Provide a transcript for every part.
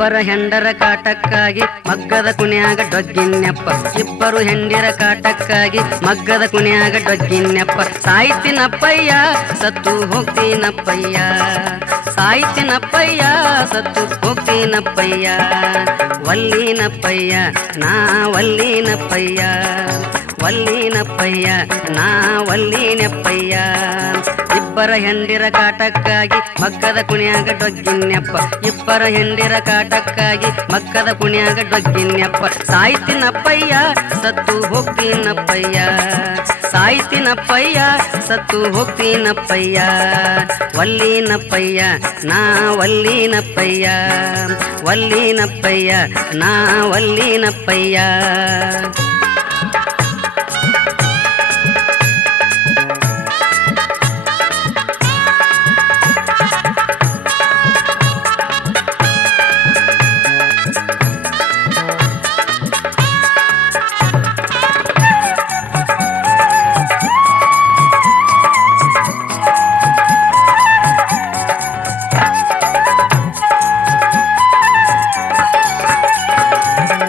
ಇಬ್ಬರ ಹೆಂಡರ ಕಾಟಕ್ಕಾಗಿ ಮಗ್ಗದ ಕುಣಿಯಾಗ ಡೊಗ್ಗಿನ್ಯಪ್ಪ ಇಬ್ಬರು ಹೆಂಡಿರ ಕಾಟಕ್ಕಾಗಿ ಮಗ್ಗದ ಕುಣಿಯಾಗ ಡೊಗ್ಗಿನ್ಯಪ್ಪ ಸಾಯ್ತಿನಪ್ಪಯ್ಯ ಸತ್ತು ಹೋಗ್ತೀನಪ್ಪಯ್ಯ ಸಾಯ್ತಿನಪ್ಪಯ್ಯ ಸತ್ತು ಹೋಗ್ತೀನಪ್ಪಯ್ಯ ವಲ್ಲಿನಪ್ಪಯ್ಯ ನಾ ವಲ್ಲಿನಪ್ಪಯ್ಯ ವಲ್ಲಿನಪ್ಪಯ್ಯ ನಾ ವಲ್ಲಿನಪ್ಪಯ್ಯ ಇಬ್ಬರ ಹೆಂಡಿರ ಕಾಟಕ್ಕಾಗಿ ಮಗ್ಗದ ಕುಣಿಯಾಗ ಡೊಗ್ಗಿನ್ಯಪ್ಪ ಇಬ್ಬರ ಹೆಂಡಿರ ಕಾಟಕ್ಕಾಗಿ ಮಗ್ಗದ ಕುಣಿಯಾಗ ಡೊಗ್ಗಿನ್ಯಪ್ಪ ಸಾಯ್ತಿನಪ್ಪಯ್ಯ ಸತ್ತು ಹೋಗ್ತೀನಪ್ಪಯ್ಯ ಸಾಯ್ತಿನಪ್ಪಯ್ಯ ಸತ್ತು ಹೋಗ್ತೀನಪ್ಪಯ್ಯ ವಲ್ಲಿನಪ್ಪಯ್ಯ ನಾ ವಲ್ಲಿನಪ್ಪಯ್ಯ ವಲ್ಲಿನಪ್ಪಯ್ಯ ನಾ ವಲ್ಲಿನಪ್ಪಯ್ಯ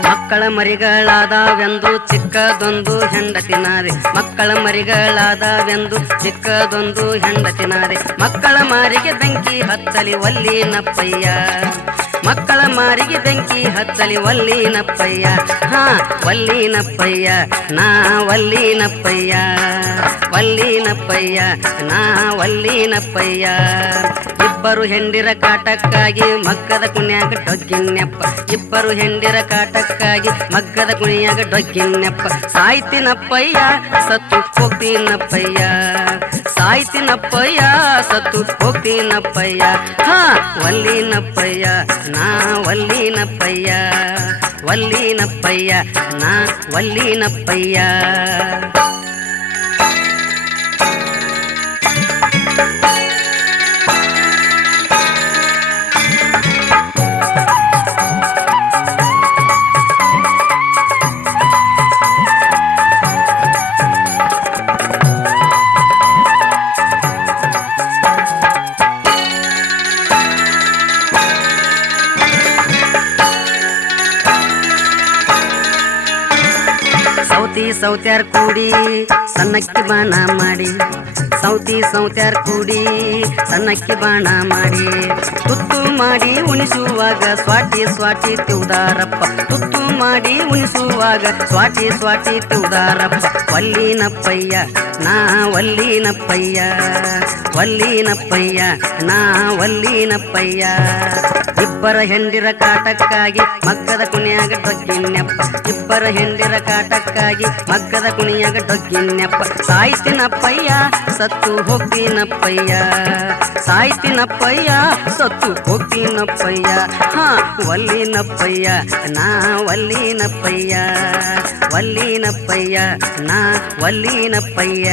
ಮಕ್ಕಳ ಮರಿಗಳಾದವೆಂದು ಚಿಕ್ಕದೊಂದು ಹೆಂಡತಿನಾದೆ ಮಕ್ಕಳ ಮರಿಗಳಾದವೆಂದು ಚಿಕ್ಕದೊಂದು ಹೆಂಡತಿನಾದೆ ಮಕ್ಕಳ ಮಾರಿಗೆ ಬೆಂಕಿ ಹಚ್ಚಲಿ ವಲ್ಲಿನಪ್ಪಯ್ಯ ಮಕ್ಕಳ ಮಾರಿಗೆ ಬೆಂಕಿ ಹಚ್ಚಲಿ ವಲ್ಲಿನಪ್ಪಯ್ಯ ಹಾ ವಲ್ಲಿನಪ್ಪಯ್ಯ ನಾ ವಲ್ಲಿನಪ್ಪಯ್ಯ ವಲ್ಲಿನಪ್ಪಯ್ಯ ನಾ ವಲ್ಲಿನಪ್ಪಯ್ಯ ಇಬ್ಬರು ಹೆಂಡಿರ ಕಾಟಕ್ಕಾಗಿ ಮಗ್ಗದ ಕುಣಿಯಾಗ ಡೊಗ್ಗಿನ್ಯಪ್ಪ ಇಬ್ಬರು ಹೆಂಡಿರ ಕಾಟಕ್ಕಾಗಿ ಮಗ್ಗದ ಕುಣಿಯಾಗ ಡೊಗ್ಗಿನ್ಯಪ್ಪ ಸಾಯ್ತಿನಪ್ಪಯ್ಯ ಸತ್ತು ಹೋಗ್ತೀನಪ್ಪಯ್ಯ ಸಾಯ್ತಿನಪ್ಪಯ್ಯ ಸತ್ತು ಹೋಗ್ತೀನಪ್ಪಯ್ಯ ಹಾ ವಲ್ಲಿನಪ್ಪಯ್ಯ ನಾ ವಲ್ಲಿನಪ್ಪಯ್ಯ ವಲ್ಲಿನಪ್ಪಯ್ಯ ನಾ ವಲ್ಲಿನಪ್ಪಯ್ಯ ಸೌತ್ಯಾರ್ ಕೂಡಿ ಸಣ್ಣಕ್ಕಿ ಬಾಣ ಮಾಡಿ ಸೌತ್ಯಾರ್ ಕೂಡಿ ಸಣ್ಣಕ್ಕಿ ಬಾಣ ಮಾಡಿ ತುತ್ತು ಮಾಡಿ ಉಣಿಸುವಾಗ ಸ್ವಾಟಿ ತಿವುದಾರಪ್ಪ ತುತ್ತು ಮಾಡಿ ಉಣಿಸುವಾಗ ಸ್ವಾಟಿ ತಿವುದಾರಪ್ಪ ವಲ್ಲಿನಪ್ಪಯ್ಯ ನಾ ವಲ್ಲಿನಪ್ಪಯ್ಯ ವಲ್ಲಿನಪ್ಪಯ್ಯ ನಾ ವಲ್ಲಿನಪ್ಪಯ್ಯ ಇಬ್ಬರ ಹೆಂಡಿರ ಕಾಟಕ್ಕಾಗಿ ಮಗ್ಗದ ಕುಣಿಯಾಗ ಡೊಗ್ಗಿನ್ಯಪ್ಪ ಇಬ್ಬರ ಹೆಂಡಿರ ಕಾಟಕ್ಕಾಗಿ ಮಗ್ಗದ ಕುಣಿಯಾಗ ಡೊಗ್ಗಿನ್ಯಪ್ಪ ಸಾಯ್ತಿನಪ್ಪಯ್ಯ ಸತ್ತು ಹೋಗ್ತೀನಪ್ಪಯ್ಯ ಸಾಯ್ತಿನಪ್ಪಯ್ಯ ಸತ್ತು ಹೋಗ್ತೀನಪ್ಪಯ್ಯ ಹಾ ವಲ್ಲಿನಪ್ಪಯ್ಯ ನಾ ವಲ್ಲಿನಪ್ಪಯ್ಯ ವಲ್ಲಿನಪ್ಪಯ್ಯ ನಾ ವಲ್ಲಿನಪ್ಪಯ್ಯ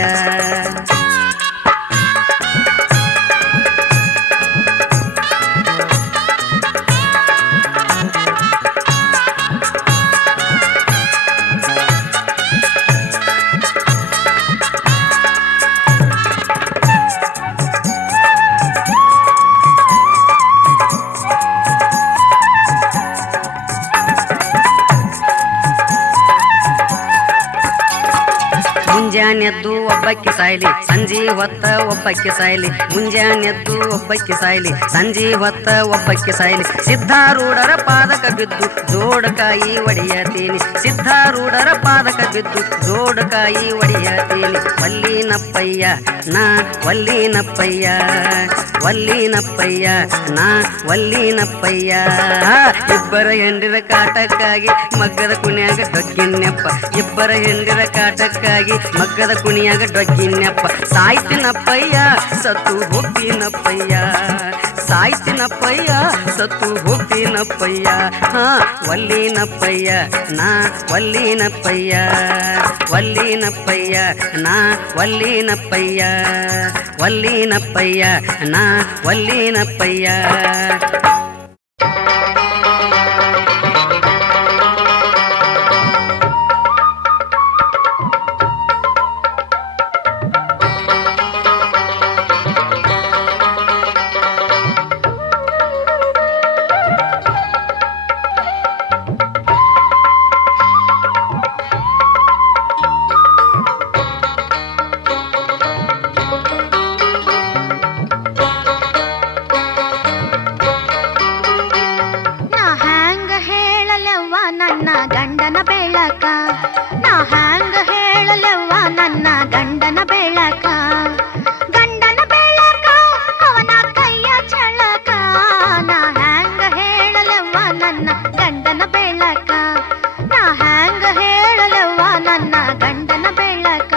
ಮುಂಜಾನೆದ್ದು ಒಬ್ಬಕ್ಕೆ ಸಾಯ್ಲಿ ಸಂಜೆ ಹೊತ್ತ ಒಬ್ಬಕ್ಕೆ ಸಾಯ್ಲಿ ಮುಂಜಾನೆದ್ದು ಒಬ್ಬಕ್ಕೆ ಸಾಯ್ಲಿ ಸಂಜೆ ಹೊತ್ತ ಒಬ್ಬಕ್ಕೆ ಸಾಯ್ಲಿ ಸಿದ್ಧಾರೂಢರ ಪಾದಕ ಬಿದ್ದು ಜೋಡಕಾಯಿ ಒಡೆಯತೀನಿ ಸಿದ್ಧಾರೂಢರ ಪಾದಕ ಬಿದ್ದು ಜೋಡಕಾಯಿ ಒಡೆಯತೀನಿ ವಲ್ಲಿನಪ್ಪಯ್ಯ ನಾ ವಲ್ಲಿನಪ್ಪಯ್ಯ ವಲ್ಲಿನಪ್ಪಯ್ಯ ನಾ ವಲ್ಲಿನಪ್ಪಯ್ಯ ಇಬ್ಬರ ಹೆಂಡಿರ ಕಾಟಕ್ಕಾಗಿ ಮಗ್ಗದ ಕುಣಿಯಾಗ ಡೊಗ್ಗಿನ್ಯಪ್ಪ ಇಬ್ಬರ ಹೆಂಡಿರ ಕಾಟಕ್ಕಾಗಿ ಮಗ್ಗದ ಕುಣಿಯಾಗ ಡೊಗ್ಗಿನ್ಯಪ್ಪ ಸಾಯ್ತಿನಪ್ಪಯ್ಯ ಸತ್ತು ಹೋಗ್ತೀನಪ್ಪಯ್ಯ ಸಾಯ್ತಿನಪ್ಪಯ್ಯ ಸತ್ತು ಹೋಗ್ತೀನಪ್ಪಯ್ಯ ಹಾ ವಲ್ಲಿನಪ್ಪಯ್ಯ ನಾ ವಲ್ಲಿನಪ್ಪಯ್ಯ ವಲ್ಲಿನಪ್ಪಯ್ಯ ನಾ ವಲ್ಲಿನಪ್ಪಯ್ಯ ವಲ್ಲಿನಪ್ಪಯ್ಯ ನಾ ವಲ್ಲಿನಪ್ಪಯ್ಯ ನನ್ನ ಗಂಡನ ಬೆಳಕ. ನಾ ಹ್ಯಾಂಗ ಹೇಳಲವ್ವ ನನ್ನ ಗಂಡನ ಬೆಳಕ. ಗಂಡನ ಬೆಳಕ ಅವನ ಕೈಯ ಚಳಕ. ನಾ ಹ್ಯಾಂಗ ಹೇಳಲವ್ವ ನನ್ನ ಗಂಡನ ಬೆಳಕ. ನಾ ಹ್ಯಾಂಗ ಹೇಳಲವ್ವ ನನ್ನ ಗಂಡನ ಬೆಳಕ.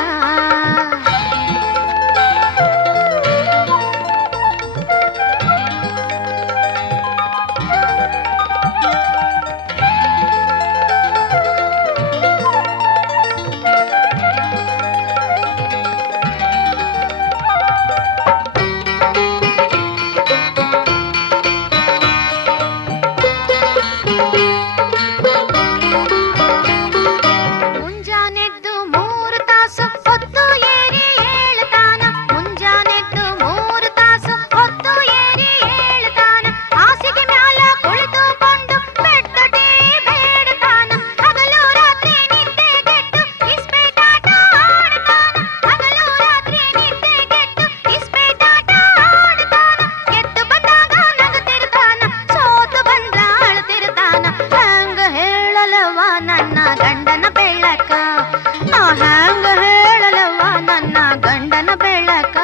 ಮುಂಜಾನೆದ್ದು 3 ತಾಸು ಹೊತ್ತು ಏರಿ ಏಳ್ತಾನ. ಮುಂಜಾನೆದ್ದು 3 ತಾಸು ಹೊತ್ತು ಏರಿ ಏಳ್ತಾನ. ಹಾಸಿಗೆ ಮ್ಯಾಲ ಕುಳಿತುಕೊಂಡು ಬೆಟ್ಟಟಿ ಬೇಡ್ತಾನ. ಹಗಲು ರಾತ್ರಿ ನಿದ್ದೆಗೆಟ್ಟು ಇಸ್ಪೇಟಾಟ ಆಡ್ತಾನ. ಹಗಲು ರಾತ್ರಿ ನಿದ್ದೆಗೆಟ್ಟು ಇಸ್ಪೇಟಾಟ ಆಡ್ತಾನ. ಗೆದ್ದು ಬಂದಾಗ ನಗತಿರ್ತಾನ, ಸೋತು ಬಂದ್ರ ಅಳ್ತಿರ್ತಾನ. ಹ್ಯಾಂಗ ಹೇಳಲವ್ವ ನನ್ನ ಗಂಡನ ಬೆಳಕ. ನಾ ಹ್ಯಾಂಗ ಹೇಳಲವ್ವ ನನ್ನ ಗಂಡನ ಬೆಳಕ.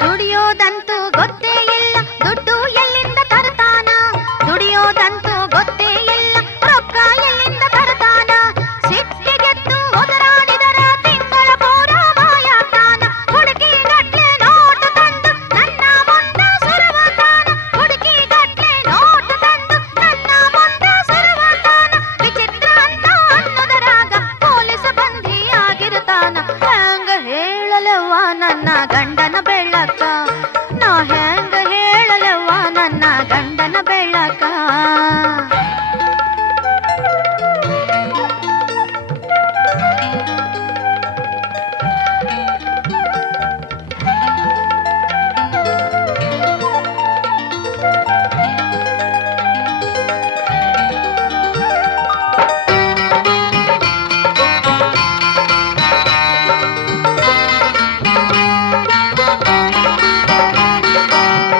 ದುಡಿಯೋದಂತೂ ಗೊತ್ತೇ ಇಲ್ಲ, ದುಡ್ಡು ಎಲ್ಲಿಂದ ತರ್ತಾನ. ದುಡಿಯೋದಂತೂ ಗೊತ್ತೇ ಇಲ್ಲ, ರೊಕ್ಕ ಎಲ್ಲಿಂದ ತರ್ತಾನ. ಸಿಟ್ಟಿಗೆದ್ದು ಒದರಾಡಿದರ ತಿಂಗಳ ಪೂರ ಬಾಯಾಗ್ತಾನ. ಹುಡುಕಿ ಗಟ್ಲೆ ನೋಟು ತಂದು ನನ್ನ ಮುಂದ ಸುರವತಾನ. ಹುಡುಕಿ ಗಟ್ಲೆ ನೋಟು ತಂದು ನನ್ನ ಮುಂದ ಸುರವತಾನ. ವಿಚಿತ್ರ ಅಂತ ಅನ್ನೋದರಾಗ ಪೊಲೀಸ ಬಂಧಿ ಆಗಿರ್ತಾನ. ಹ್ಯಾಂಗ ಹೇಳಲವ್ವ ನನ್ನ ಗಂಡನ ಬೆಳಕ. ನಾ ಹ್ಯಾಂಗ ಹೇಳಲವ್ವ ನನ್ನ ಗಂಡನ ಬೆಳಕ.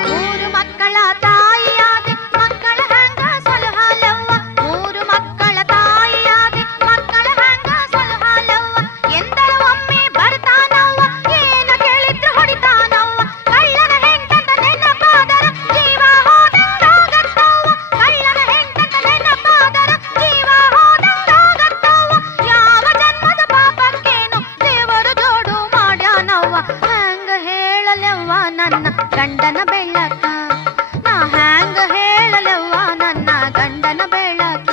ಮೂರು ಮಕ್ಕಳ ತಾಯಿಯಾದೆ ಮಕ್ಕಳ ಹ್ಯಾಂಗ ಸಲಹಾಲವ್ವ. ಮೂರು ಮಕ್ಕಳ ತಾಯಿಯಾದೆ ಮಕ್ಕಳ ಹ್ಯಾಂಗ ಸಲಹಾಲವ್ವ. ಎಂದರ ಒಮ್ಮೆ ಬರ್ತಾನವ್ವ, ಏನ ಕೇಳಿದ್ರು ಹೊಡಿತಾನವ್ವ. ಕಳ್ಳನ ಹೆಂಡತ ನೆನಪಾದರ ಜೀವ ಹೋದಂಗಾಗತ್ತವ್ವ. ಕಳ್ಳನ ಹೆಂಡತ ನೆನಪಾದರ ಜೀವ ಹೋದಂಗಾಗತ್ತವ್ವ. ಯಾವ ಜನ್ಮದ ಪಾಪಕ್ಕೇನು ದೇವರು ಜೋಡು ಮಾಡ್ಯಾನವ್ವ. ಹ್ಯಾಂಗ ಹೇಳಲವ್ವ ನನ್ನ ಗಂಡನ ಬೆಳಕ. ನಾ ಹ್ಯಾಂಗ ಹೇಳಲವ್ವ ನನ್ನ ಗಂಡನ ಬೆಳಕ.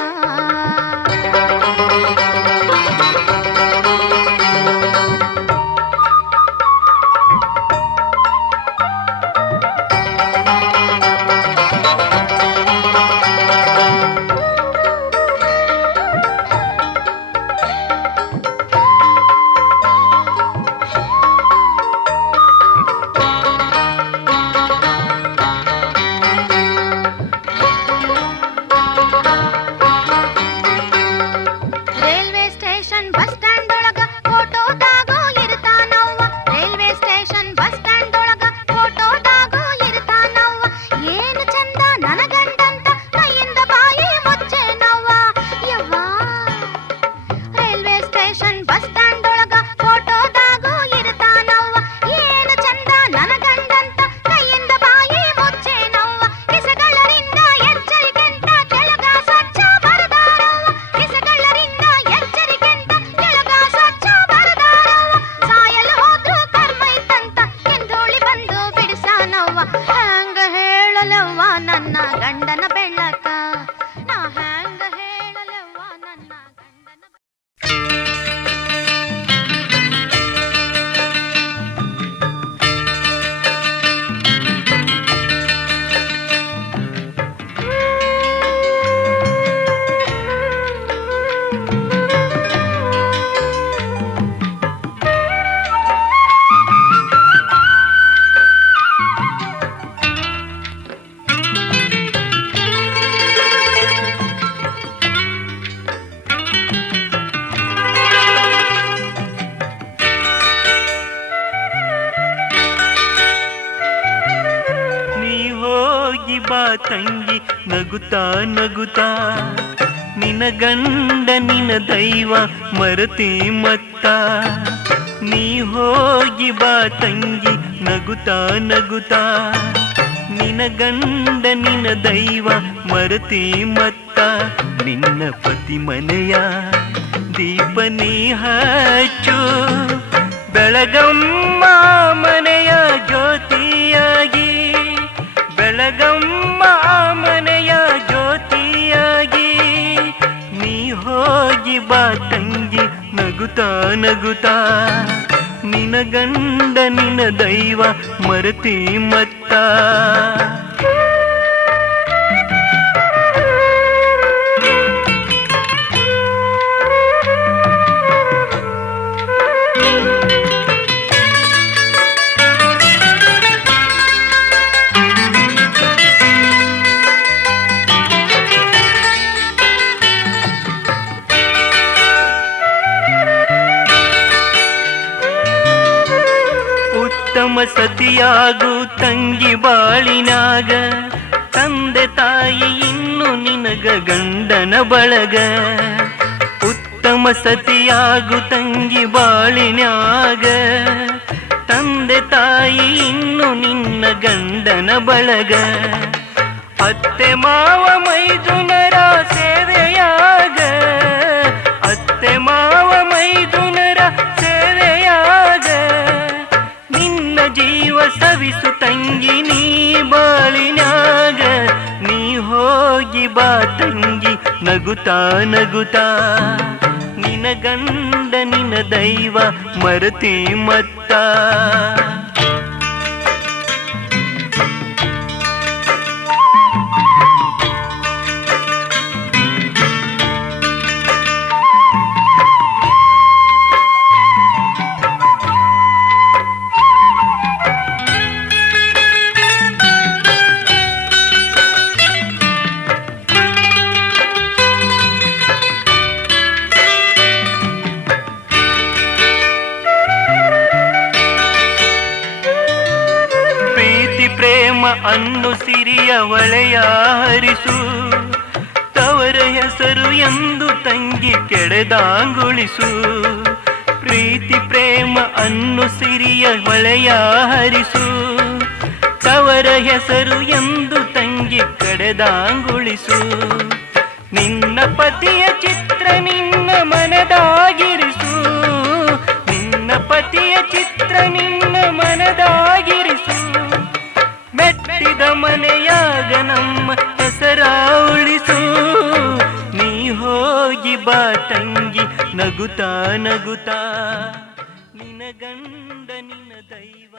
ರೈಲ್ವೆ ಸ್ಟೇಷನ್ ಬಸ್ ಸ್ಟ್ಯಾಂಡ್ ಒಳಗ ಫೋಟೋದಾಗೂ ಇರ್ತಾನವ್ವ. ರೈಲ್ವೆ ಸ್ಟೇಷನ್ ಬಸ್ ಸ್ಟ್ಯಾಂಡ್ ಒಳಗ ಫೋಟೋದಾಗೂ ಇರ್ತಾನವ್ವ. ಏನು ಚಂದ ನನ್ನ ಗಂಡಂತ ಕೈಯಿಂದ ಬಾಯಿ ಮುಚ್ಚೇನವ್ವ. ಯವ್ವ ರೈಲ್ವೆ ಸ್ಟೇಷನ್ ಬಸ್ ಸ್ಟ್ಯಾಂಡ್ ಒಳಗ ಫೋಟೋದಾಗೂ ಇರ್ತಾನವ್ವ. ಏನು ಚಂದ ನನ್ನ ಗಂಡಂತ ಕೈಯಿಂದ ಬಾಯಿ ಮುಚ್ಚೇನವ್ವ. ಕಿಸಗಳರಿಂದ ಎಚ್ಚರಿಕೆಂತ ಕೆಳಗ ಸ್ವಚ್ಛ ಬರದಾರವ್ವ. ಕಿಸಗಳರಿಂದ ಎಚ್ಚರಿಕೆಂತ ಕೆಳಗ ಸ್ವಚ್ಛ ಬರದಾರವ್ವ. ಸಾಯಲು ಹೋದ್ರು ಕರ್ಮ ಇತ್ತಂತ ಹಿಂದೂಳಿ ಬಂದು ಬಿಡಿಸಾನವ್ವ. ಹ್ಯಾಂಗ ಹೇಳಲವ್ವ ನನ್ನ ಗಂಡನ ಬೆಳಕ. ನಾ ಹ್ಯಾಂಗ ಹೇಳಲವ್ವ ನನ್ನ ಗಂಡನ ಹೋಗಿ ಬಾ ತಂಗಿ ನಗುತ್ತಾ ನಗುತ್ತಾ, ನಿನ ಗಂಡ ನಿನ ದೈವ ಮರತಿ ಮತ್ತ. ನೀ ಹೋಗಿ ಬಾ ತಂಗಿ ನಗುತ್ತಾ ನಗುತ್ತಾ, ನಿನ ಗಂಡ ನಿನ ದೈವ ಮರತಿ ಮತ್ತ. ನಿನ್ನ ಪತಿ ಮನೆಯ ದೀಪನಿ ಹಚ್ಚು, ಬೆಳಗಮ್ಮ ಮನೆಯ ಜ್ಯೋತಿಯಾಗಿ, ಬೆಳಗಮ್ಮ ಮನೆಯ ಜ್ಯೋತಿಯಾಗಿ. ನೀ ಹೋಗಿ ಬಾ ತಂಗಿ ನಗುತ್ತಾ ನಗುತ್ತಾ, ನಿನ ಗಂಡ ನಿನ ದೈವ ಮರತಿ ಮತ್ತ. ಉತ್ತಮ ಸತಿಯಾಗು ತಂಗಿ ಬಾಳಿನಾಗ, ತಂದೆ ತಾಯಿ ಇನ್ನು ನಿನಗ ಗಂಡನ ಬಳಗ. ಉತ್ತಮ ಸತಿಯಾಗು ತಂಗಿ ಬಾಳಿನಾಗ, ತಂದೆ ತಾಯಿ ಇನ್ನು ನಿನ್ನ ಗಂಡನ ಬಳಗ. ಅತ್ತೆ ಮಾವ ಮೈದುನರ ಸೇವೆಯಾಗ, ಅತ್ತೆ ಮಾವ ಮೈದುನರ ಸೇವೆಯಾಗ. ನಿನ್ನ ಜೀವ ಸವಿಸು ತಂಗಿ ನೀ ಬಾಳಿನಾಗ, ನೀ ಹೋಗಿ ಬಾ ತಂಗಿ ನಗುತ್ತಾ ನಗುತ್ತಾ, ನಿನ ಗಂಡ ನಿನ ದೈವ ಮರತಿ ಮತ್ತ. ಅನ್ನು ಸಿರಿಯ ಒಳೆಯ ಹರಿಸು, ತವರ ಹೆಸರು ಎಂದು ತಂಗಿ ಕೆಡೆದಾಂಗುಳಿಸು. ಪ್ರೀತಿ ಪ್ರೇಮ ಅನ್ನು ಸಿರಿಯ ಒಳೆಯ ಹರಿಸು, ತವರ ಹೆಸರು ಎಂದು ತಂಗಿ ಕೆಡೆದಾಂಗುಳಿಸು. ನಿನ್ನ ಪತಿಯ ಚಿತ್ರ ನಿನ್ನ ಮನದಾಗಿರಿಸು, ನಿನ್ನ ಪತಿಯ ಚಿತ್ರ ನಿನ್ನ ಮನದಾಗಿರಿಸು. ಮೆಟ್ಟಿದ ಮನೆಯಾಗ ನಮ್ಮ ಹೆಸರ ಉಳಿಸು, ನೀ ಹೋಗಿ ಬಾ ತಂಗಿ ನಗುತ್ತಾ ನಗುತ್ತಾ, ನಿನ ಗಂಡ ನಿನ ದೈವ.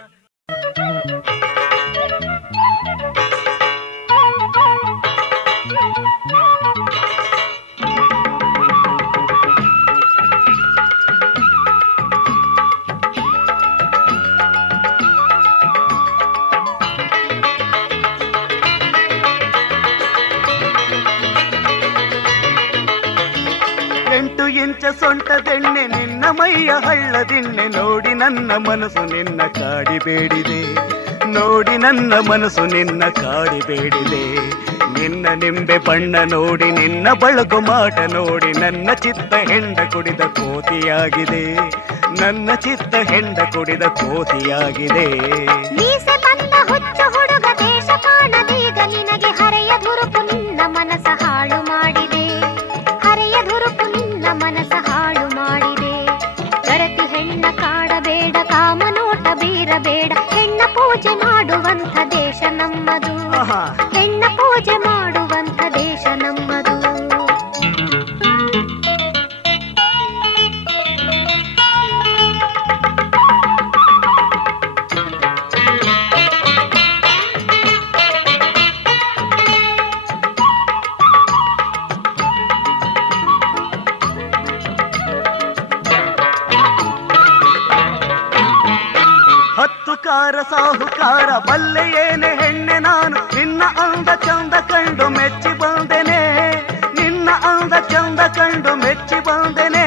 ಇಂಚ ಸೊಂಟದೆಣ್ಣೆ ನಿನ್ನ ಮೈಯ ಹಳ್ಳದಿಣ್ಣೆ, ನೋಡಿ ನನ್ನ ಮನಸ್ಸು ನಿನ್ನ ಕಾಡಿಬೇಡಿದೆ, ನೋಡಿ ನನ್ನ ಮನಸ್ಸು ನಿನ್ನ ಕಾಡಿಬೇಡಿದೆ. ನಿನ್ನ ನಿಂಬೆ ಬಣ್ಣ ನೋಡಿ ನಿನ್ನ ಬಳಗು ಮಾಟ ನೋಡಿ, ನನ್ನ ಚಿತ್ತ ಹೆಂಡ ಕುಡಿದ ಕೋತಿಯಾಗಿದೆ, ನನ್ನ ಚಿತ್ತ ಹೆಂಡ ಕುಡಿದ ಕೋತಿಯಾಗಿದೆ. ಹುಡುಗ ದೇಶ ಕಾಣದೀಗ ನಿನಗೆ ಹರೆಯ ದುರುಪು ನಿನ್ನ ಮನಸ ಹಾಳು ಮಾಡಿದೆ, ಹರೆಯ ದುರುಪು ನಿನ್ನ ಮನಸ ಹಾಳು ಮಾಡಿದೆ. ಗರತಿ ಹೆಣ್ಣ ಕಾಡಬೇಡ, ಕಾಮ ನೋಟ ಬೀರಬೇಡ, ಹೆಣ್ಣ ಪೂಜೆ ಮಾಡುವಂಥ ದೇಶ ನಮ್ಮದು, ಹೆಣ್ಣ ಪೂಜೆ ಮಾಡುವಂಥ ದೇಶ ನಮ್ಮದು. ಸಾಹುಕಾರ ಬಲ್ಲೆ ಏನೆ ಹೆಣ್ಣೆ ನಾನು, ನಿನ್ನ ಅಂದ ಚಂದ ಕಂಡು ಮೆಚ್ಚಿ ಬಂದೆನೆ, ನಿನ್ನ ಅಂದ ಚಂದ ಕಂಡು ಮೆಚ್ಚಿ ಬಂದೆನೆ.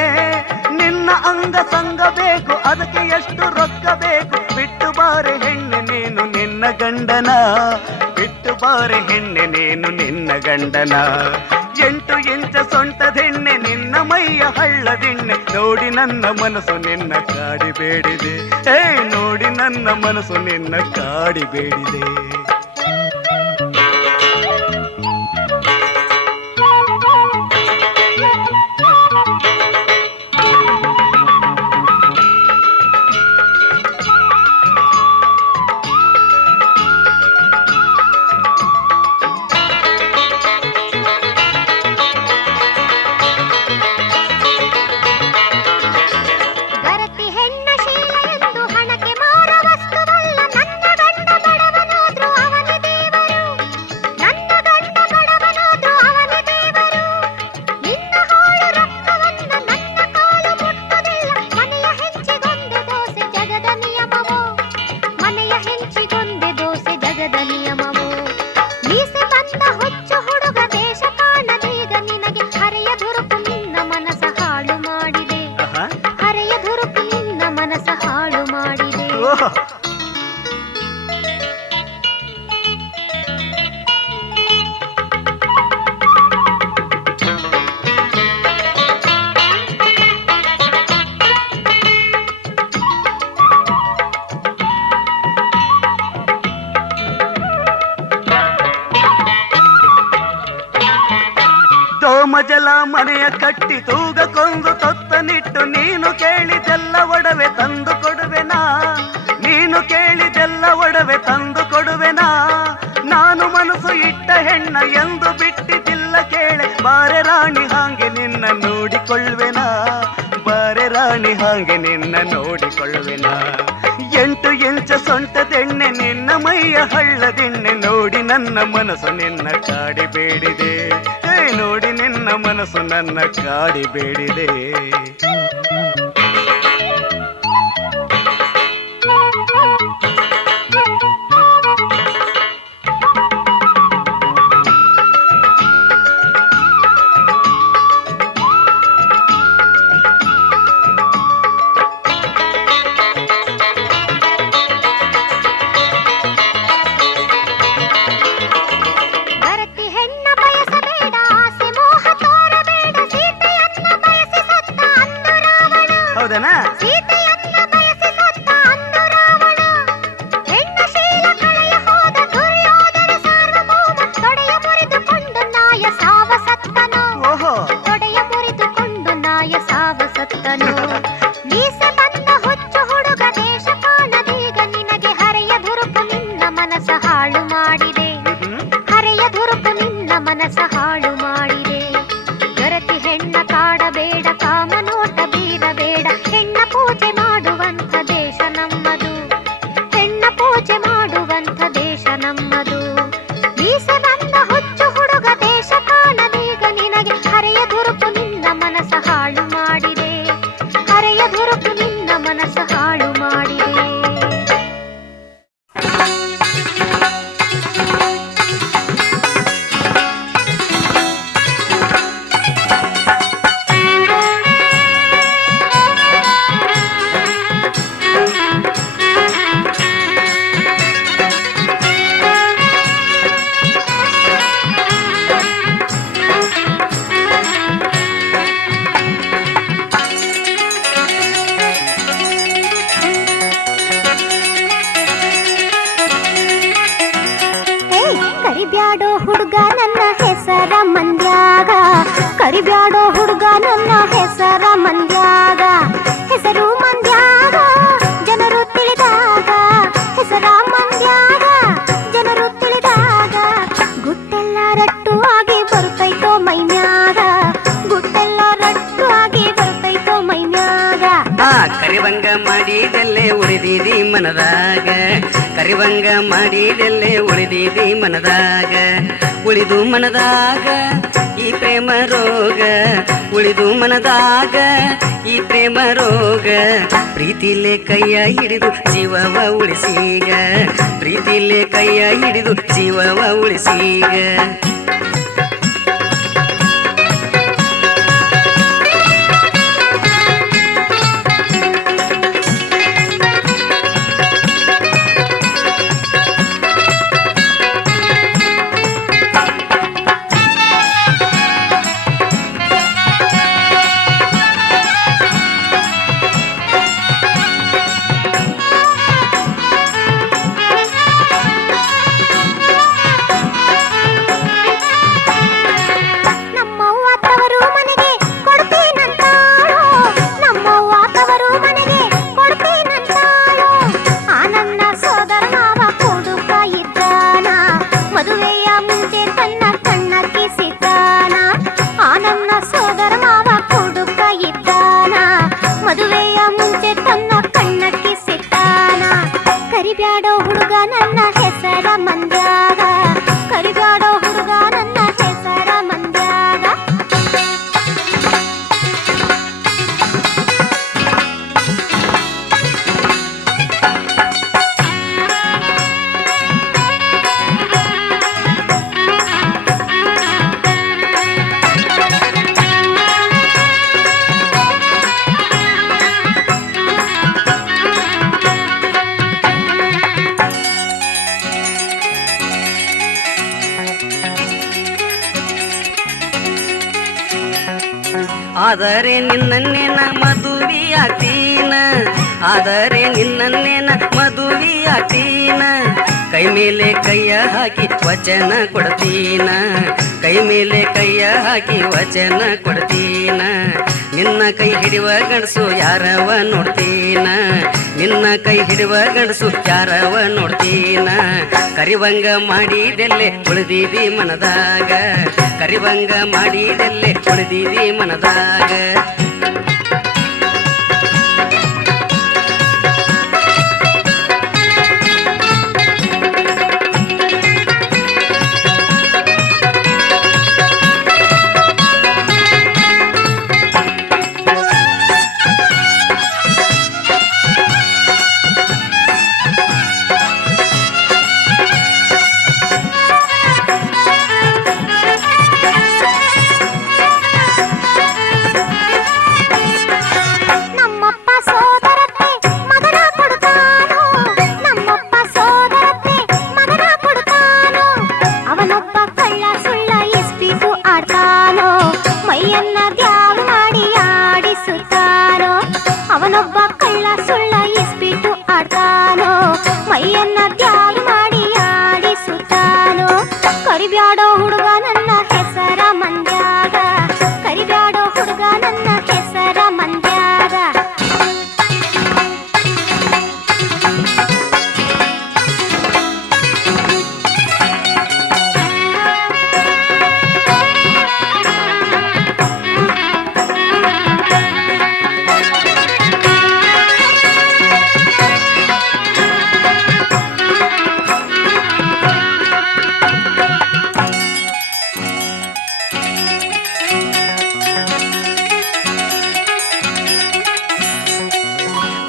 ನಿನ್ನ ಅಂಗ ಸಂಗ ಬೇಕು, ಅದಕ್ಕೆ ಎಷ್ಟು ರೊಕ್ಕ ಬೇಕು, ಬಿಟ್ಟು ಬಾರೆ ಹೆಣ್ಣೆ ನೀನು ನಿನ್ನ ಗಂಡನ, ಬಿಟ್ಟು ಬಾರೆ ಹೆಣ್ಣೆ ನೀನು ನಿನ್ನ ಗಂಡನ. 8 ಇಂಚ ಸೊಂಟದೆಣ್ಣೆ ನಿನ್ನ ಮೈಯ ಹಳ್ಳದಿಣ್ಣೆ, ನೋಡಿ ನನ್ನ ಮನಸ್ಸು ನಿನ್ನ ಕಾಡಿಬೇಡಿದೆ. ನೋಡಿ ನನ್ನ ಮನಸ್ಸು ನಿನ್ನ ಕಾಡಿಬೇಡಿದೆ. ಮಜಲ ಮನೆಯ ಕಟ್ಟಿ ತೂಗ ಕೊಂದು ತೊತ್ತನಿಟ್ಟು, ನೀನು ಕೇಳಿದೆಲ್ಲ ಒಡವೆ ತಂದು ಕೊಡುವೆನಾ, ನೀನು ಕೇಳಿದೆಲ್ಲ ಒಡವೆ ತಂದು ಕೊಡುವೆನಾ. ನಾನು ಮನಸ್ಸು ಇಟ್ಟ ಹೆಣ್ಣ ಎಂದು ಬಿಟ್ಟಿದ್ದಿಲ್ಲ ಕೇಳೆ, ಬಾರೆ ರಾಣಿ ಹಾಗೆ ನಿನ್ನ ನೋಡಿಕೊಳ್ಳುವೆನಾ, ಬಾರೆ ರಾಣಿ ಹಾಗೆ ನಿನ್ನ ನೋಡಿಕೊಳ್ಳುವೆನಾ. 8 ಇಂಚ ಸೊಂಟದೆಣ್ಣೆ ನಿನ್ನ ಮೈಯ ಹಳ್ಳದಿಣ್ಣೆ, ನೋಡಿ ನನ್ನ ಮನಸ್ಸು ನಿನ್ನ ಕಾಡಿಬೇಡಿದೆ. ನೋಡಿ ನಿನ್ನ ಮನಸ್ಸು ನನ್ನ ಕಾಡಿಬೇಡಿದೆ. ಕರಿಬ್ಯಾಡೋ ಹುಡುಗ ನನ್ನ ಹೆಸರ ಮಂದ್ಯಾಗ, ಹೆಸರು ಮಂದ್ಯಾಗ ಜನರು ತಿಳಿದಾಗ, ಹೆಸರ ಮಂದ್ಯಾಗ ಜನರು ತಿಳಿದಾಗ, ಗುಟ್ಟೆಲ್ಲ ರಟ್ಟು ಆಗಿ ಬರುತ್ತೈತೋ ಮೈಮ್ಯಾಗ, ಗುಟ್ಟೆಲ್ಲ ರಟ್ಟು ಆಗಿ ಬರುತ್ತೈತೋ ಮೈಮ್ಯಾಗ. ಕರಿವಂಗ ಮಾಡಿದಲ್ಲೇ ಉಳಿದಿದಿ ಮನದಾಗ, ಕರಿವಂಗ ಮಾಡಿದಲ್ಲೇ ಉಳಿದಿದಿ ಮನದಾಗ, ಉಳಿದು ಮನದಾಗ ಈ ಪ್ರೇಮ ರೋಗ, ಉಳಿದು ಮನದಾಗ ಈ ಪ್ರೇಮ ರೋಗ. ಪ್ರೀತಿಲೇ ಕೈಯ ಹಿಡಿದು ಜೀವವ ಉಳಿಸೀಗ, ಪ್ರೀತಿಲೇ ಕೈಯ ಹಿಡಿದು ಜೀವವ ಉಳಿಸೀಗ. ಮುಂಚೆ ತನ್ನ ಕಣ್ಣ ಕಿಸಿತಾನ ಆ ನನ್ನ ಸೋದರ ಮಾವ ಕುಡುಕ ಇದ್ದಾನ ಮದುವೆಯ ಮುಂಚೆ ತನ್ನ ಕಣ್ಣ ಕಿಸಿತಾನ ಕರಿಬ್ಯಾಡೋ ಹುಡುಗ ನನ್ನ ಹೆಸರ ಮಂದ್ಯಾಗ ಕರಿಬ್ಯಾಡೋ ಹುಡುಗ ನನ್ನ ಹೆಸರ ಮಂದ್ಯಾಗ ಆದರೆ ನಿನ್ನನ್ನೇನ ಮದುವೆಯಾಗ್ತೀನ ಆದರೆ ನಿನ್ನನ್ನೇನ ಮದುವೆಯಾಗ್ತೀನ ಕೈ ಮೇಲೆ ಕೈಯ ಹಾಕಿ ವಚನ ಕೊಡ್ತೀನ ಕೈ ಮೇಲೆ ಕೈಯ ಹಾಕಿ ವಚನ ಕೊಡ್ತೀನ ನಿನ್ನ ಕೈ ಹಿಡಿಯುವ ಗಂಡಸು ಯಾರವ ನೋಡ್ತೀನ ನಿನ್ನ ಕೈ ಹಿಡಿಯುವ ಗಂಡಸು ಯಾರವ ನೋಡ್ತೀನ ಕರಿವಂಗ ಮಾಡಿದೆಲ್ಲೆ ಉಳಿದೀವಿ ಮನದಾಗ ಕರಿವಂಗ ಮಾಡಿದೆಲ್ಲೆ ಉಳಿದೀವಿ ಮನದಾಗ ಕರಿಬ್ಯಾಡೋ ಹುಡುಗ ನನ್ನ ಹೆಸರ ಮಂದ್ಯಾಗ ಕರಿಬ್ಯಾಡೋ ಹುಡುಗ ನನ್ನ ಹೆಸರ ಮಂದ್ಯಾಗ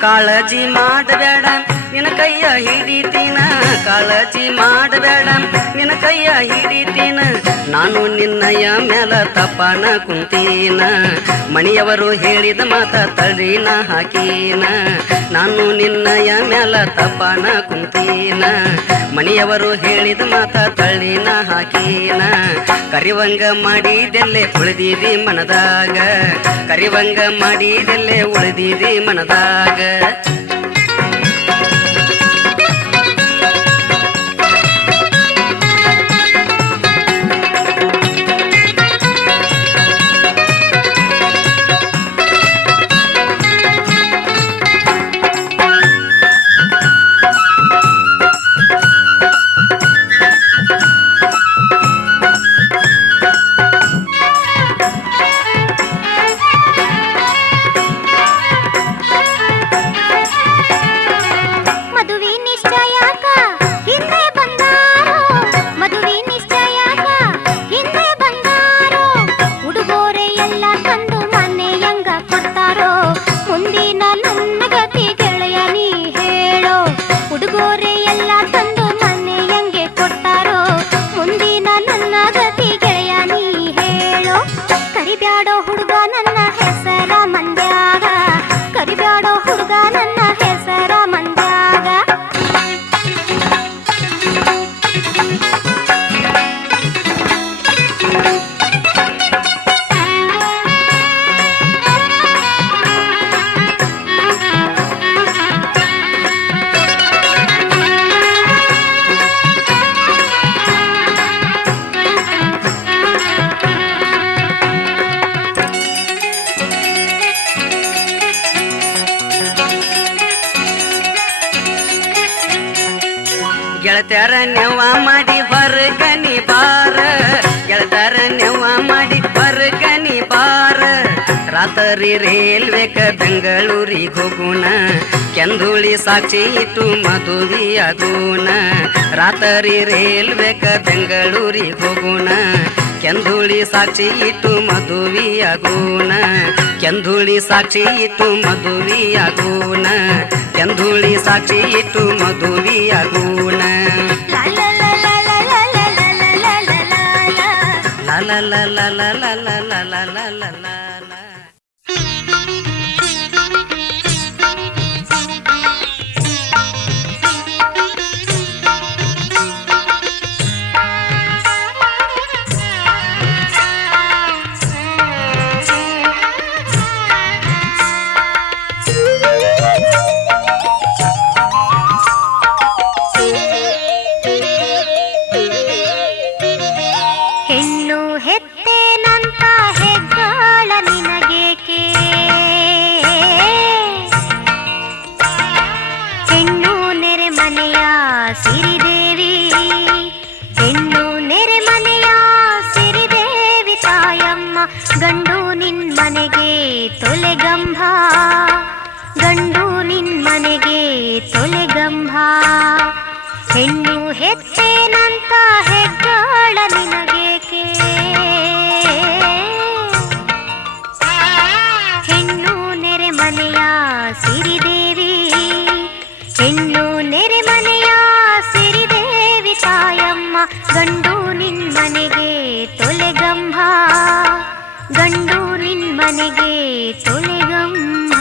ಕಾಳಜಿ ಮಾಡಬೇಡ ನಿನ್ನ ಕೈಯ ಹಿಡಿತೀನ ಕಾಳಜಿ ಮಾಡಬೇಡ ನಿನ್ನ ಕೈಯ ಹಿಡಿತೀನ ನಾನು ನಿನ್ನಯ ಮ್ಯಾಲ ತಪ್ಪನ ಕುಂತೀನ ಮನೆಯವರು ಹೇಳಿದ ಮಾತ ತಳಿನ ಹಾಕೀನ ನಾನು ನಿನ್ನಯ ಮ್ಯಾಲ ತಪ್ಪನ ಕುಂತೀನ ಮನೆಯವರು ಹೇಳಿದ ಮಾತ ತಳಿನ ಹಾಕೀನ ಕರಿವಂಗ ಮಾಡಿದೆಲ್ಲೆ ಉಳಿದೀವಿ ಮನದಾಗ ಕರಿವಂಗ ಮಾಡಿದೆಲ್ಲೆ ಉಳಿದೀವಿ ಮನದಾಗ ಗೆಳತ್ಯಾರ ನೆವ ಮಾಡಿ ಹೊರಗನಿ ಬಾರ ರಾತ್ರಿ ರೈಲ್ವೆಕ ಬೆಂಗಳೂರಿಗೆ ಹೋಗೋಣ ಕೆಂದುಳಿ ಸಾಕ್ಷಿ ಇಟ್ಟು ಮದುವೆಯಾಗೋಣ ರಾತ್ರಿ ರೈಲ್ವೆಕ ಬೆಂಗಳೂರಿಗೆ ಹೋಗೋಣ ಕೆಂದುಳಿ ಸಾಕ್ಷಿ ಇಟ್ಟು ಮದುವೆಯಾಗೋಣ ಕೆಂದುಳಿ ಸಾಕ್ಷಿ ಇಟ್ಟು ಮದುವೆಯಾಗೋಣ ಕೆಂದುಳಿ ಸಾಕ್ಷಿ ಇಟ್ಟು ಮದುವೆಯಾಗೋಣ ಲಾ ಲಾ ಲಾ ಲಾ ಲಾ ಲಾ ಲಾ ಲಾ ಲಾ ಲಾ ಲಾ ಲಾ. ಲಾ ಲಾ ಲಾ ಲಾ ಲಾ ಲಾ ಲಾ ಲಾ ಲಾ ಲಾ ಲಾ ಲಾ. ಹೆಣ್ಣು ಹೆತ್ತೇನಂತ ಹೆಗ್ಗಾಳ ನಿನಗೇಕೆ ಹೆಣ್ಣು ನೆರೆ ಮನೆಯ ಸಿರಿದೇವಿ ಹೆಣ್ಣು ನೆರೆ ಮನೆಯ ಸಿರಿದೇವಿ ತಾಯಮ್ಮ ಗಂಡು ನಿನ್ ಮನೆಗೆ ತೊಲೆಗಂಭ ಗಂಡು ನಿನ್ ಮನೆಗೆ ತೊಲೆಗಂಭ ಹೆಣ್ಣು ಹೆತ್ತೇನಂತ ಹೆಗ್ಗಾಳ ನಿನಗೇಕೆ ಹೆಣ್ಣು ನೆರೆ ಮನೆಯ ಸಿರಿದೇವಿ ಹೆಣ್ಣು ನೆರೆ ಮನೆಯ ಸಿರಿದೇವಿ ತಾಯಮ್ಮ ಗಂಡು ನಿನ್ ಮನೆಗೆ ತೊಲೆಗಂಭ ಗಂಡು ನಿನ್ ಮನೆಗೆ ತೊಲೆಗಂಭ.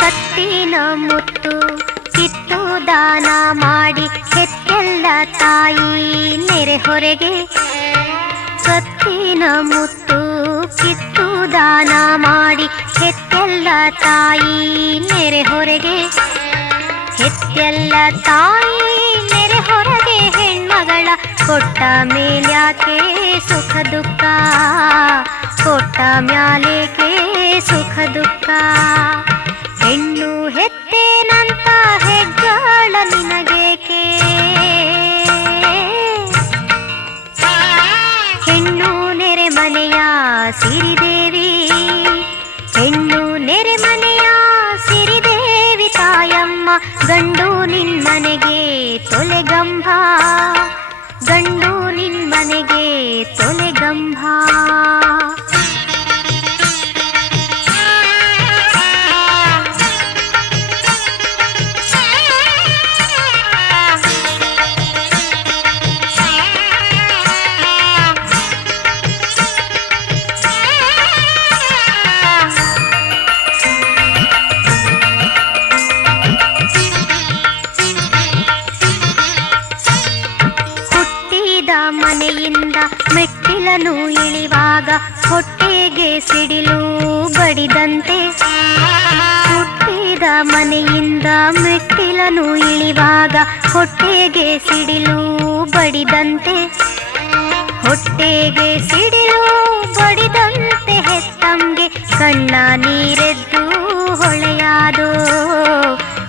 ಕತ್ತಿನ ಮುತ್ತು ಕಿತ್ತು ದಾನ ಮಾಡಿ ಹೆತ್ತೆಲ್ಲ ತಾಯಿ ನೆರೆ ಹೊರೆಗೆ ಕತ್ತಿನ ಮುತ್ತು ಕಿತ್ತು ದಾನ ಮಾಡಿ ಹೆತ್ತೆಲ್ಲ ತಾಯಿ ನೆರೆ ಹೊರೆಗೆ ಹೆತ್ತೆಲ್ಲ ತಾಯಿ ನೆರೆ ಹೊರಗೆ ಹೆಣ್ಮಗಳ ಕೊಟ್ಟ ಮೇಲ್ಯಾಕೆ ಸುಖ ದುಃಖ ಕೊಟ್ಟ ಮ್ಯಾಲೇಕೆ ಸುಖ ದುಃಖ ಹೆಣ್ಣು ಹೆತ್ತೇನಂತ ಹೆಗ್ಗಾಳ ನಿನಗೇಕೆ ಹೆಣ್ಣು ನೆರೆ ಮನೆಯ ಸಿರಿದೇವಿ ಹೆಣ್ಣು ನೆರೆ ಮನೆಯ ಸಿರಿದೇವಿ ತಾಯಮ್ಮ ಗಂಡು ನಿನ್ ಮನೆಗೆ ತೊಲೆಗಂಭ ಗಂಡು ನಿನ್ ಮನೆಗೆ ತೊಲೆಗಂಭ. ಮನೆಯಿಂದ ಮೆಟ್ಟಿಲನು ಇಳಿವಾಗ ಹೊಟ್ಟೆಗೆ ಸಿಡಿಲು ಬಡಿದಂತೆ ಹುಟ್ಟಿದ ಮನೆಯಿಂದ ಮೆಟ್ಟಿಲನು ಇಳಿವಾಗ ಹೊಟ್ಟೆಗೆ ಸಿಡಿಲು ಬಡಿದಂತೆ ಹೊಟ್ಟೆಗೆ ಸಿಡಿಲು ಬಡಿದಂತೆ ಹೆತ್ತಂಗೆ ಕಣ್ಣ ನೀರೆದ್ದು ಹೊಳೆಯಾದೋ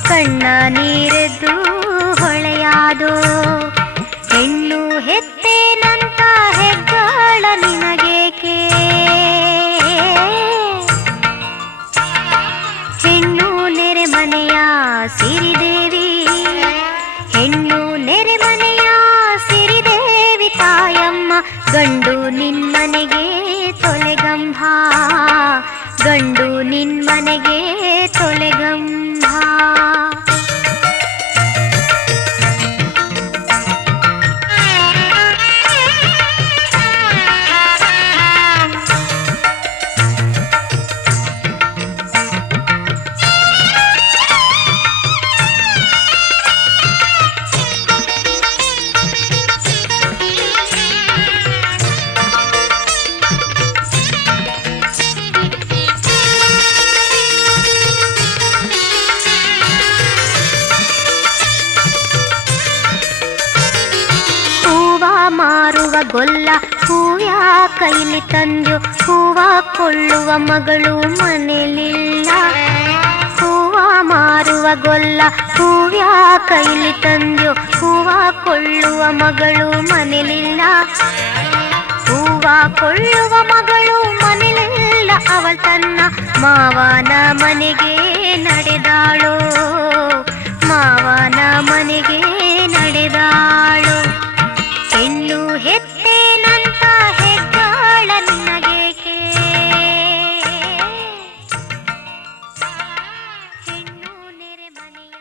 ಕಣ್ಣ ನೀರೆದ್ದು ಹೊಳೆಯಾದೋ ಹೆಣ್ಣು ಹೆತ್ತೇನಂತ ಹೆಗ್ಗಾಳ ನಿನಗೇಕೆ ಹೆಣ್ಣು ನೆರೆ ಮನೆಯ ಸಿರಿದೇವಿ ಹೆಣ್ಣು ನೆರೆ ಮನೆಯ ಸಿರಿದೇವಿ ತಾಯಮ್ಮ ಗಂಡು ನಿನ್ ಮನೆಗೆ ತೊಲೆಗಂಭ ಗಂಡು ನಿನ್ ಮನೆಗೆ ತೊಲೆಗಂಭ. ಮಾರುವ ಗೊಲ್ಲ ಹೂವ್ಯ ಕೈಲಿ ತಂದ್ಯೋ ಹೂವ ಕೊಳ್ಳುವ ಮಗಳು ಮನೆಲಿಲ್ಲ. ಹೂವ ಮಾರುವ ಗೊಲ್ಲ ಹೂವ್ಯ ಕೈಲಿ ತಂದ್ಯೋ ಹೂವ ಕೊಳ್ಳುವ ಮಗಳು ಮನೆಲಿಲ್ಲ. ಹೂವ ಕೊಳ್ಳುವ ಮಗಳು ಮನೆಲಿಲ್ಲ ಅವள் ತನ್ನ ಮಾವನ ಮನೆಗೆ ನಡೆದಾಳು. ಮಾವನ ಮನೆಗೆ ನಡೆದಾಳು. ಹೆಣ್ಣು ಹೆತ್ತೇನಂತ ಹೆಗ್ಗಾಳ ನಿನಗೇಕೆ? ಹೆಣ್ಣು ನೆರೆ ಮನೆಯ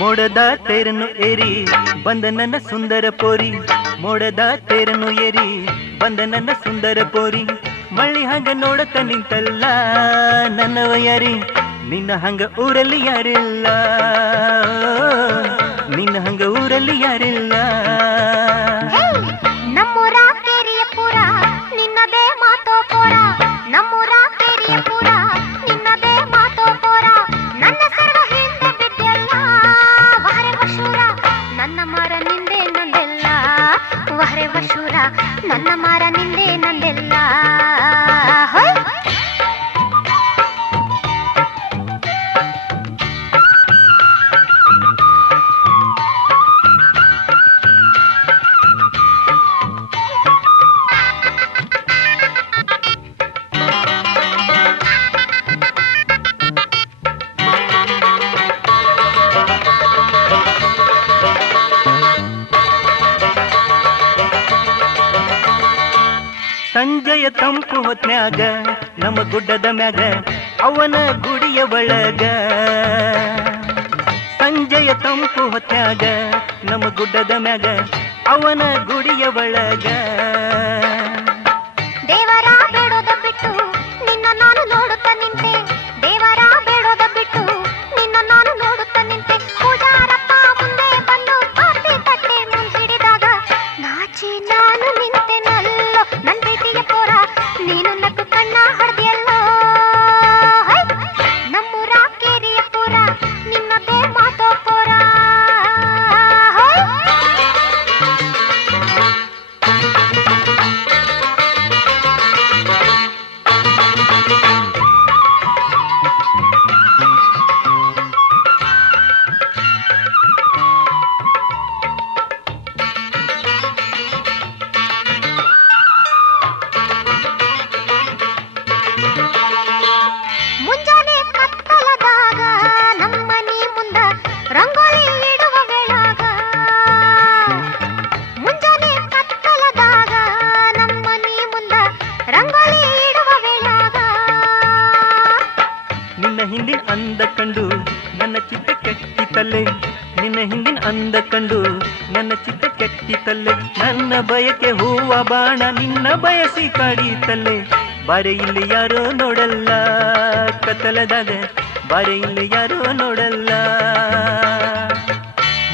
ಮೋಡದ ತೇರನ್ನು ಏರಿ ಬಂದ ನನ್ನ ಸುಂದರ ಪೋರಿ. ಮೋಡದ ತೇರನ್ನು ಏರಿ ಬಂದ ನನ್ನ ಸುಂದರ ಪೋರಿ. ಮಳ್ಳಿ ಹಂಗ ನೋಡತ್ತ ನಿಂತಲ್ಲ ನನ್ನ ವಯಾರಿ. ನಿನ್ನ ಹಂಗ ಊರಲ್ಲಿ ಯಾರಿಲ್ಲ, ನಿನ್ನ ಹಂಗ ಊರಲ್ಲಿ ಯಾರಿಲ್ಲ. ನಮ್ಮೂರ ಕೇರಿಯ ಪುರ ನಿನ್ನದೇ ಮಾತೋ ಪೋರ. ನಮ್ಮೂರ ಕೇರಿಯ ಪುರ ನಿನ್ನದೇ ಮಾತೋ ಪೋರ. ನನ್ನ ಸರ್ವ ಹಿಂದೆ ಬಿದ್ದೆಲ್ಲ ವಹರೆ ವಶೂರ. ನನ್ನ ಮಾರ ನಿಂದೆ ನಂದೆಲ್ಲ ವಹರೆ ವಶೂರ. ನನ್ನ ಮಾರ ನಿಂದೆ ನಂದೆಲ್ಲ. ಹೊಯ್ ಸಂಜೆಯ ತಂಪು ಹೊತ್ನ್ಯಾಗ ನಮ್ಮ ಗುಡ್ಡದ ಮ್ಯಾಗ ಅವನ ಗುಡಿಯ ಒಳಗ. ಸಂಜೆಯ ತಂಪು ಹೊತ್ನ್ಯಾಗ ನಮ್ಮ ಗುಡ್ಡದ ಮ್ಯಾಗ ಅವನ ಗುಡಿಯ ಒಳಗ. ದೇವರ ಬೇಡೋದ ಬಿಟ್ಟು ನಿನ್ನ ನಾನು ನೋಡುತ್ತಾ ನಿಂತೆ. ದೇವರ ಬೇಡೋದ ಬಿಟ್ಟು ನಿನ್ನ ನಾನು ನೋಡುತ್ತಾ ನಿಂತೆ. ಪೂಜಾರಪ್ಪ ಮುಂದೆ ಬಂದು ಪಾರ್ಟಿ ತಟ್ಟೆ ಮುಂದಿಡಿದಾಗ ನಾಚಿ ನಾನು ನಿಂತೆನಲ್ಲೋ ನನ್ ಪ್ರೀತಿಯ ಪೋರ. ನೀನು ನಕ್ಕು ಕಣ್ಣ ಹೊಡೆದಿಯಲ್ಲೋ. ನಮ್ಮೂರ ಕೇರಿಯ ಪುರ ನಿನ್ನದೇ ಮಾತೋ ಪೋರ. ಮುಂಜಾನೆ ಕತ್ತಲದಾಗ ನಮ್ಮನಿ ಮುಂದ ರಂಗೋಲಿ ಇಡುವ ವೇಳಾಗ. ಮುಂಜಾನೆ ಕತ್ತಲದಾಗ ನಮ್ಮನಿ ಮುಂದ ರಂಗೋಲಿ ಇಡುವ ವೇಳಾಗ. ನಿನ್ನ ಹಿಂದಿನ ಅಂದ ಕಂಡು ನನ್ನ ಚಿತ್ತ ಕೆಟ್ಟಿತಲ್ಲೆ. ನಿನ್ನ ಹಿಂದಿನ ಅಂದ ಕಂಡು ನನ್ನ ಚಿತ್ತ ಕೆಟ್ಟಿತಲ್ಲೆ. ನನ್ನ ಬಯಕೆ ಹೂವ ಬಾಣ ನಿನ್ನ ಬಯಸಿ ಕಾಡಿತಲ್ಲೆ. ಬಾರೆ ಇಲ್ಲಿ ಯಾರೋ ನೋಡಲ್ಲ ಕತ್ತಲದಾಗ, ಬಾರೆ ಇಲ್ಲಿ ಯಾರೋ ನೋಡಲ್ಲ.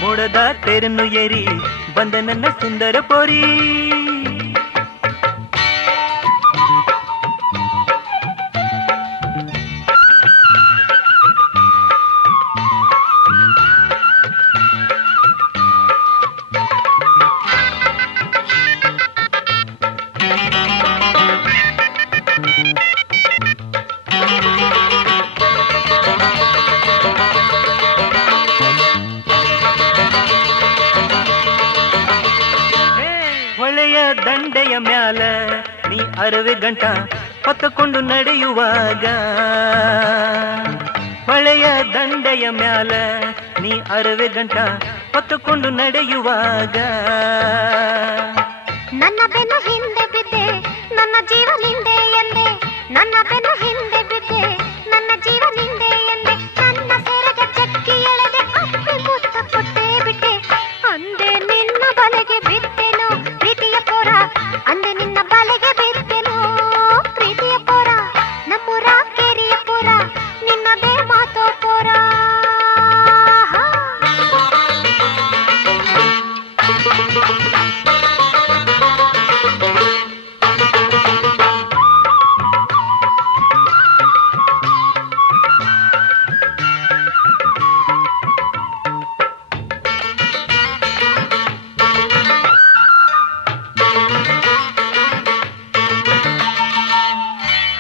ಮೋಡದ ತೇರನ್ನು ಏರಿ ಬಂದ ನನ್ನ ಸುಂದರ ಪೋರಿ. ಹೊಳೆಯ ದಂಡೆಯ ಮ್ಯಾಲ ನೀ ಅರವೆ ಗಂಟ ಹೊತ್ತಕೊಂಡು ನಡೆಯುವಾಗ. ಹೊಳೆಯ ದಂಡೆಯ ಮ್ಯಾಲ ನೀ ಅರವೆ ಗಂಟ ಹೊತ್ತಕೊಂಡು ನಡೆಯುವಾಗ. ನನ್ನ ಬೆನ್ನು ಹಿಂದೆ ಬಿದ್ದೆ ನನ್ನ ಜೀವ ನಿಂದೆ ಎಂದೆ. ನನ್ನ ಬೆನ್ನು ಹಿಂದೆ ಬಿದ್ದೆ ನನ್ನ ಜೀವ ನಿಂದೆ ಎಂದೆ. ನನ್ನ ಸೆರೆಗೆ ಚಕ್ಕಿ ಎಳೆದೆ ಅಪ್ಪಿ ಮುತ್ತ ಕೊಟ್ಟೆ ಬಿಟ್ಟೆ. ಅಂದೆ ನಿನ್ನ ಬಲೆಗೆ ಬಿದ್ದೆನೋ ಪ್ರೀತಿಯ ಪೋರ. ಅಂದೆ ನಿನ್ನ ಬಲೆಗೆ ಬಿದ್ದೆನೋ ಪ್ರೀತಿಯ ಪೋರ. ನಮ್ಮೂರ ಕೇರಿಯ ಪುರ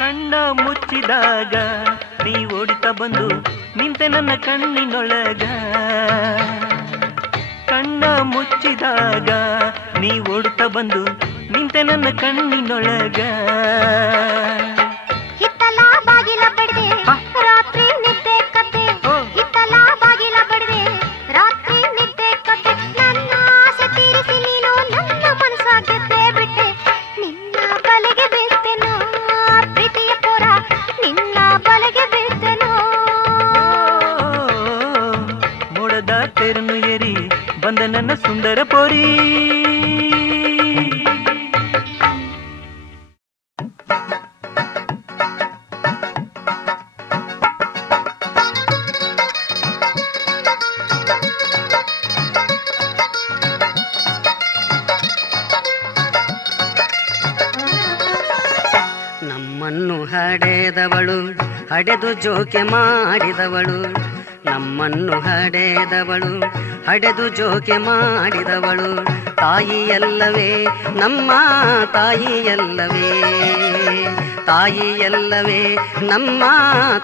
ಕಣ್ಣ ಮುಚ್ಚಿದಾಗ ನೀ ಓಡಿತ ಬಂದು ನಿಂತೆ ನನ್ನ ಕಣ್ಣಿನೊಳಗ. ಕಣ್ಣ ಮುಚ್ಚಿದಾಗ ನೀ ಓಡುತ್ತ ಬಂದು ನಿಂತೆ ನನ್ನ ಕಣ್ಣಿನೊಳಗ. ಹಿತ್ತಲ ಬಾಗಿಲ ಬಡಿದೆ ರಾತ್ರಿ ನಿದ್ದೆ ಕದ್ದೆ, ಹಿತ್ತಲ ಬಾಗಿಲ ಬಡಿದೆ ರಾತ್ರಿ ನಿದ್ದೆ ಕದ್ದೆ. ನನ್ನ ಆಸೆ ತೀರಿಸಿ ನೀನು ನನ್ನ ಮನಸ್ಸ ಗೆದ್ದೆ ಬಿಟ್ಟೆ. ನಿನ್ನ ಬಲೆಗೆ ಬೀಳ್ತೇನೋ ಪ್ರೀತಿಯ ಪೋರ, ನಿನ್ನ ಬಲೆಗೆ ಬೀಳ್ತೇನೋ. ಮೋಡದ ತೆರನು ಏರಿ ಬಂದ ನನ್ನ ಸುಂದರ ಪೋರಿ. ನಮ್ಮನ್ನು ಹಡೆದವಳು ಹಡೆದು ಜೋಕೆ ಮಾಡಿದವಳು, ನಮ್ಮನ್ನು ಹಡೆದವಳು ಹಡೆದು ಜೋಕೆ ಮಾಡಿದವಳು. ತಾಯಿಯಲ್ಲವೇ ನಮ್ಮ ತಾಯಿಯಲ್ಲವೇ, ತಾಯಿಯಲ್ಲವೇ ನಮ್ಮ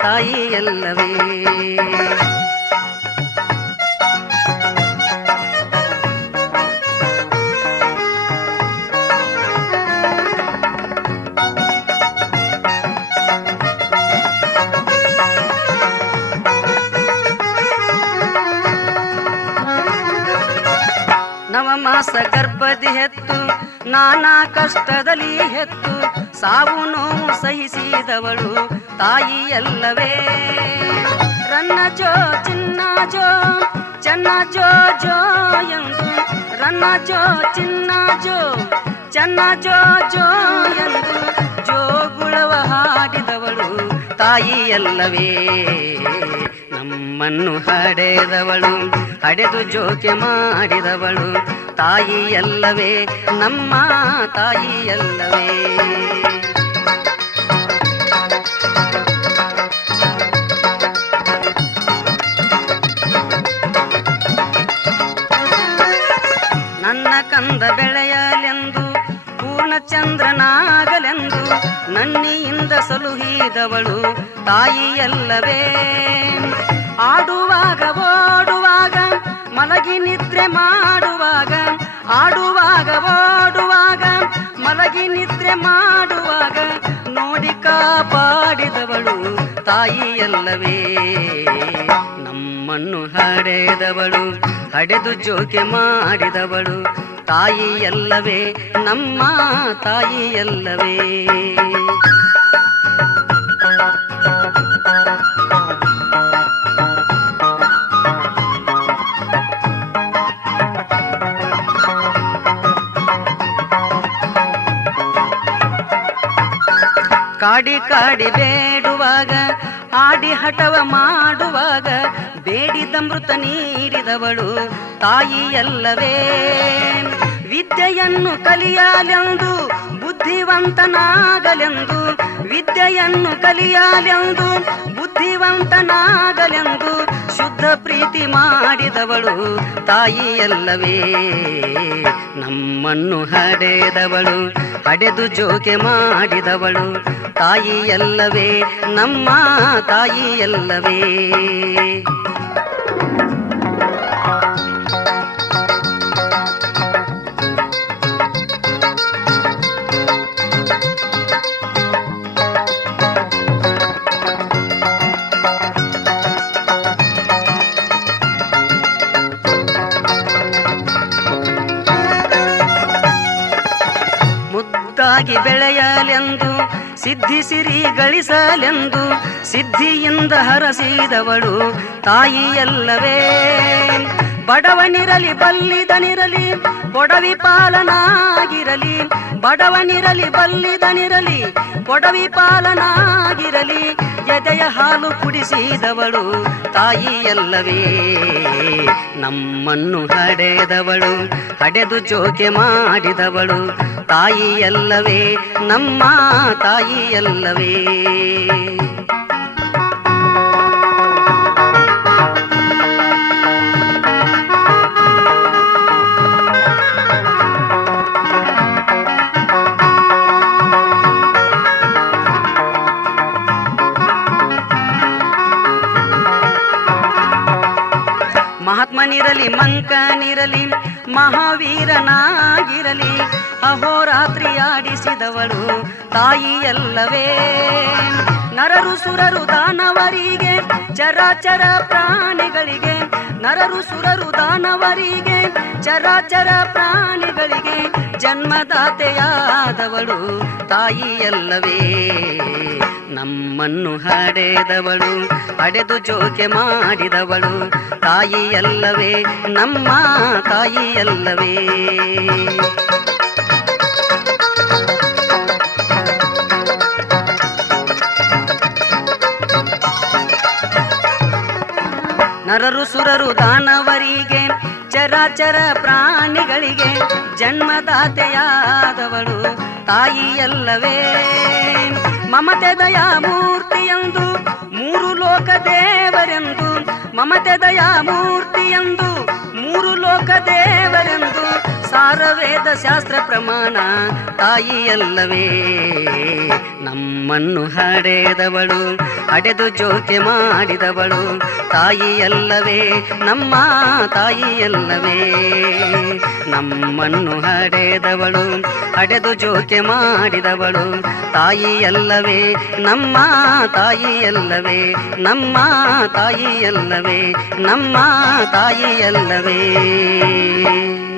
ತಾಯಿಯಲ್ಲವೇ. ನವಮಾಸ ಗರ್ಭದಿ ಹೆತ್ತು ನಾನಾ ಕಷ್ಟದಲ್ಲಿ ಹೆತ್ತು ಸಾವು ನೋವು ಸಹಿಸಿದವಳು ತಾಯಿಯಲ್ಲವೇ. ರನ್ನ ಜೋ ಚಿನ್ನ ಜೋ ಚನ್ನ ಜೋ ಜೋ ಎಂದು, ರನ್ನ ಜೋ ಚಿನ್ನ ಜೋ ಚನ್ನ ಜೋ ಜೋ ಎಂದು ಜೋಗುಳವ ಹಾಡಿದವಳು ತಾಯಿಯಲ್ಲವೇ. ನಮ್ಮನ್ನು ಹಡೆದವಳು ಹಡೆದು ಜೋಕೆ ಮಾಡಿದವಳು ತಾಯಿಯಲ್ಲವೇ ನಮ್ಮ ತಾಯಿಯಲ್ಲವೇ. ನನ್ನ ಕಂದ ಬೆಳೆಯಲೆಂದು ಪೂರ್ಣಚಂದ್ರನಾಗಲೆಂದು ನನ್ನಿಯಿಂದ ಸಲುಹಿದವಳು ತಾಯಿಯಲ್ಲವೇ. ಆಡುವಾಗ ಓಡುವಾಗ ಮಲಗಿ ನಿದ್ರೆ ಮಾಡುವಾಗ, ಆಡುವಾಗ ಓಡುವಾಗ ಮಲಗಿ ನಿದ್ರೆ ಮಾಡುವಾಗ ನೋಡಿ ಕಾಪಾಡಿದವಳು ತಾಯಿಯಲ್ಲವೇ. ನಮ್ಮನ್ನು ಹಡೆದವಳು ಹಡೆದು ಜೋಕೆ ಮಾಡಿದವಳು ತಾಯಿಯಲ್ಲವೇ ನಮ್ಮ ತಾಯಿಯಲ್ಲವೇ. ಕಾಡಿ ಕಾಡಿ ಬೇಡುವಾಗ ಆಡಿ ಹಠವ ಮಾಡುವಾಗ ಬೇಡಿದಮೃತ ನೀಡಿದವಳು ತಾಯಿಯಲ್ಲವೇ. ವಿದ್ಯೆಯನ್ನು ಕಲಿಯಲೆಂದು ಬುದ್ಧಿವಂತನಾಗಲೆಂದು, ವಿದ್ಯೆಯನ್ನು ಕಲಿಯಲೆಂದು ಬುದ್ಧಿವಂತನಾಗಲೆಂದು ಶುದ್ಧ ಪ್ರೀತಿ ಮಾಡಿದವಳು ತಾಯಿಯಲ್ಲವೇ. ನಮ್ಮನ್ನು ಹಡೆದವಳು ಹಡೆದು ಜೋಕೆ ಮಾಡಿದವಳು ತಾಯಿಯಲ್ಲವೇ ನಮ್ಮ ತಾಯಿಯಲ್ಲವೇ. ಮುದ್ದಾಗಿ ಬೆಳೆಯಲೆಂದು ಸಿದ್ಧಿಸಿರಿ ಗಳಿಸಲೆಂದು ಸಿದ್ಧಿಯಿಂದ ಹರಸಿದವಳು ತಾಯಿಯಲ್ಲವೇ. ಬಡವನಿರಲಿ ಬಲ್ಲಿದನಿರಲಿ ಕೊಡವಿ ಪಾಲನಾಗಿರಲಿ, ಬಡವನಿರಲಿ ಬಲ್ಲಿದನಿರಲಿ ಕೊಡವಿ ಪಾಲನಾಗಿರಲಿ ಎದೆಯ ಹಾಲು ಕುಡಿಸಿದವಳು ತಾಯಿಯಲ್ಲವೇ. ನಮ್ಮನ್ನು ಹಡೆದವಳು ಹಡೆದು ಜೋಕೆ ಮಾಡಿದವಳು ತಾಯಿಯಲ್ಲವೇ ನಮ್ಮ ತಾಯಿಯಲ್ಲವೇ. ಯಮನಿರಲಿ ಮಂಕನಿರಲಿ ಮಹಾವೀರನಾಗಿರಲಿ ಅಹೋರಾತ್ರಿ ಆಡಿಸಿದವಳು ತಾಯಿಯಲ್ಲವೇ. ನರರು ಸುರರು ದಾನವರಿಗೆ ಚರಾಚರ ಪ್ರಾಣಿಗಳಿಗೆ, ನರರು ಸುರರು ದಾನವರಿಗೆ ಚರಾಚರ ಪ್ರಾಣಿಗಳಿಗೆ ಜನ್ಮದಾತೆಯಾದವಳು ತಾಯಿಯಲ್ಲವೇ. ನಮ್ಮನ್ನು ಹಡೆದವಳು ಹಡೆದು ಜೋಕೆ ಮಾಡಿದವಳು ತಾಯಿಯಲ್ಲವೇ, ನಮ್ಮ ತಾಯಿಯಲ್ಲವೇ. ನರರು ಸುರರು ದಾನವರಿಗೆ ಚರಾಚರ ಪ್ರಾಣಿಗಳಿಗೆ ಜನ್ಮದಾತೆಯಾದವಳು ತಾಯಿಯಲ್ಲವೇ. ಮಮತೆ ದಯಾ ಮೂರ್ತಿಯಂದು ಮೂರು ಲೋಕ ದೇವರೆಂದು, ಮಮತೆ ದಯಾ ಮೂರ್ತಿಯಂದು ಮೂರು ಲೋಕ ದೇವರೆಂದು ಸಾರವೇದ ಶಾಸ್ತ್ರ ಪ್ರಮಾಣ ತಾಯಿಯಲ್ಲವೇ. ನಮ್ಮನ್ನು ಹಡೆದವಳು ಹಡೆದು ಜೋಕೆ ಮಾಡಿದವಳು ತಾಯಿಯಲ್ಲವೇ, ನಮ್ಮ ತಾಯಿಯಲ್ಲವೇ. ನಮ್ಮನ್ನು ಹಡೆದವಳು ಹಡೆದು ಜೋಕೆ ಮಾಡಿದವಳು ತಾಯಿಯಲ್ಲವೇ, ನಮ್ಮ ತಾಯಿಯಲ್ಲವೇ, ನಮ್ಮ ತಾಯಿಯಲ್ಲವೇ, ನಮ್ಮ ತಾಯಿಯಲ್ಲವೇ.